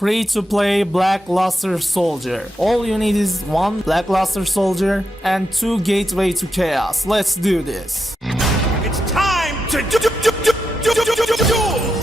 Free to play Blackluster Soldier. All you need is 1 Blackluster Soldier and 2 Gateway to Chaos. Let's do this. It's time to duel!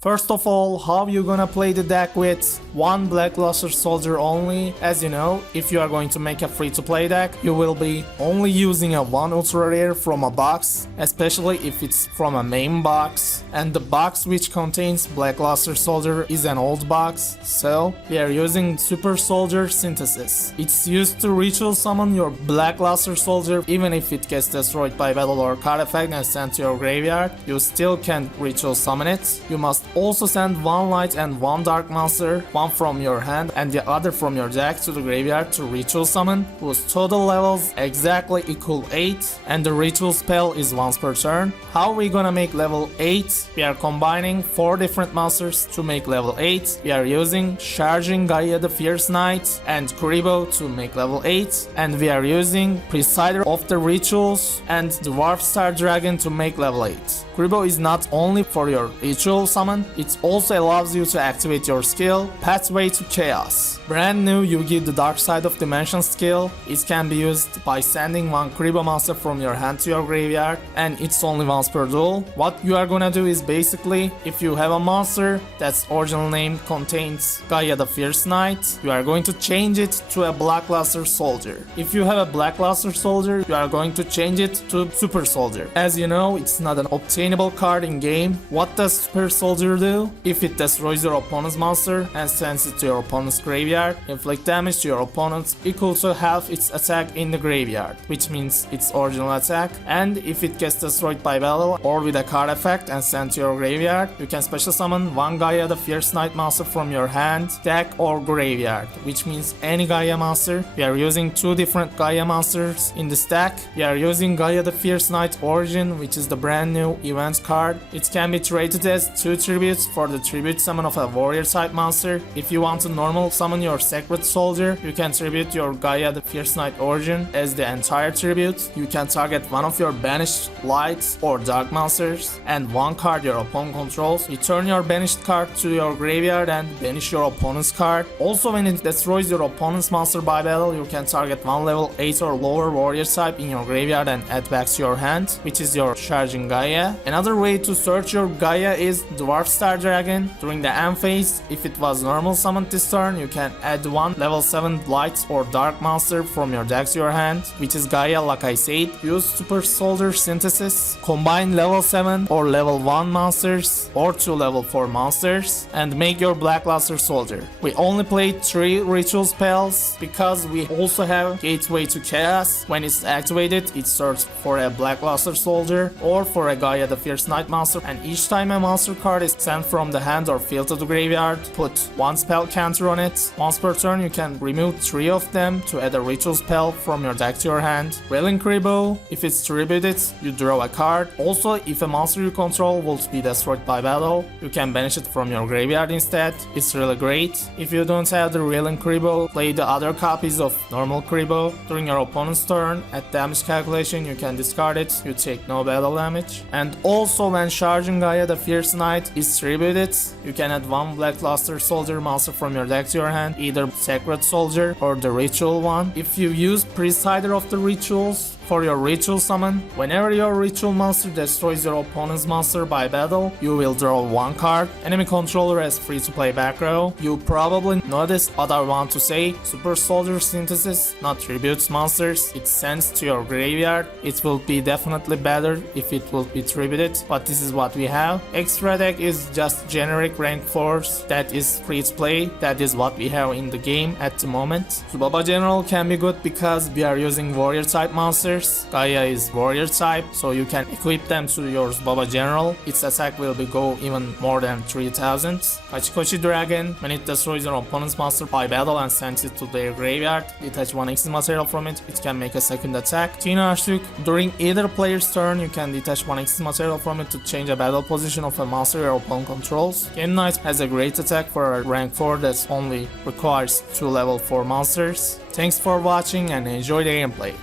First of all, how you gonna play the deck with 1 Blackluster Soldier only? As you know, if you are going to make a free-to-play deck, you will be only using a 1 ultra rare from a box, especially if it's from a main box, and the box which contains Blackluster Soldier is an old box, so we are using Super Soldier Synthesis. It's used to ritual summon your Blackluster Soldier. Even if it gets destroyed by battle or card effect and sent to your graveyard, you still can ritual summon it. You must also send 1 light and 1 dark monster, 1 from your hand and the other from your deck to the graveyard to ritual summon, whose total levels exactly equal 8, and the ritual spell is once per turn. How we gonna make level 8? We are combining 4 different monsters to make level 8. We are using Charging Gaia the Fierce Knight and Kuribo to make level 8, and we are using Presider of the Rituals and Dwarf Star Dragon to make level 8. Kuribo is not only for your ritual summon, it also allows you to activate your skill, Pathway to Chaos. Brand new Yugi the Dark Side of Dimension skill. It can be used by sending 1 Kuribo monster from your hand to your graveyard, and it's only once per duel. What you are gonna do is basically, if you have a monster that's original name contains Gaia the Fierce Knight, you are going to change it to a Blackluster Soldier. If you have a Blackluster Soldier, you are going to change it to Super Soldier. As you know, it's not an obtainable card in game. What does Super Soldier do? If it destroys your opponent's monster and sends it to your opponent's graveyard, inflict damage to your opponent equal to half its attack in the graveyard, which means its original attack. And if it gets destroyed by battle or with a card effect and sent to your graveyard, you can special summon 1 Gaia the Fierce Knight monster from your hand, deck or graveyard, which means any Gaia monster. We are using 2 different Gaia monsters in this deck. We are using Gaia the Fierce Knight Origin, which is the brand new event card. It can be traded as 2 tributes for the tribute summon of a warrior type monster. If you want to normal summon your Sacred Soldier, you can tribute your Gaia the Fierce Knight Origin as the entire tribute. You can target one of your banished light or dark monsters and 1 card your opponent controls. Return your banished card to your graveyard and banish your opponent's card. Also, when it destroys your opponent's monster by battle, you can target 1 level 8 or lower warrior type in your graveyard and add back to your hand, which is your Charging Gaia. Another way to search your Gaia is Dwarf Star Dragon. During the end phase, if it was normal summoned this turn, you can add 1 level 7 light or dark monster from your deck to your hand, which is Gaia like I said. Use Super Soldier Synthesis, combine level 7 or level 1 monsters or 2 level 4 monsters and make your Blackluster Soldier. We only played 3 ritual spells because we also have Gateway to Chaos. When it's activated, it searches for a Blackluster Soldier or for a Gaia the Fierce Knight monster, and each time a monster card is sent from the hand or field to the graveyard, put 1 spell counter on it. Once per turn, you can remove 3 of them to add a ritual spell from your deck to your hand. Wailing Kuribo, if it's tributed, you draw a card. Also, if a monster you control will be destroyed by battle, you can banish it from your graveyard instead. It's really great. If you don't have the Wailing Kuribo, play the other copies of normal Kuribo. During your opponent's turn, at damage calculation, you can discard it. You take no battle damage. And also, when Charging Gaia the Fierce Knight is tributed, you can add 1 Blackluster Soldier monster from your deck to your hand, either Sacred Soldier or the ritual one. If you use Presider of the Rituals for your ritual summon, whenever your ritual monster destroys your opponent's monster by battle, you will draw 1 card. Enemy controller has free to play back row. You probably noticed what I want to say. Super Soldier Synthesis not tributes monsters, it sends to your graveyard. It will be definitely better if it will be tributed, but this is what we have. Extra deck is just generic rank 4s that is free to play. That is what we have in the game at the moment. Subaba General can be good because we are using warrior type monsters. Gaia is warrior type, so you can equip them to your Subaba General. Its attack will go even more than 3000. Kachikochi Dragon, when it destroys your opponent's monster by battle and sends it to their graveyard, detach 1 X material from it, it can make a second attack. Tina Ashuk, during either player's turn, you can detach 1 X material from it to change a battle position of a monster your opponent controls. Game Knight has a great attack for a rank 4 that only requires 2 level 4 monsters. Thanks for watching and enjoy the gameplay.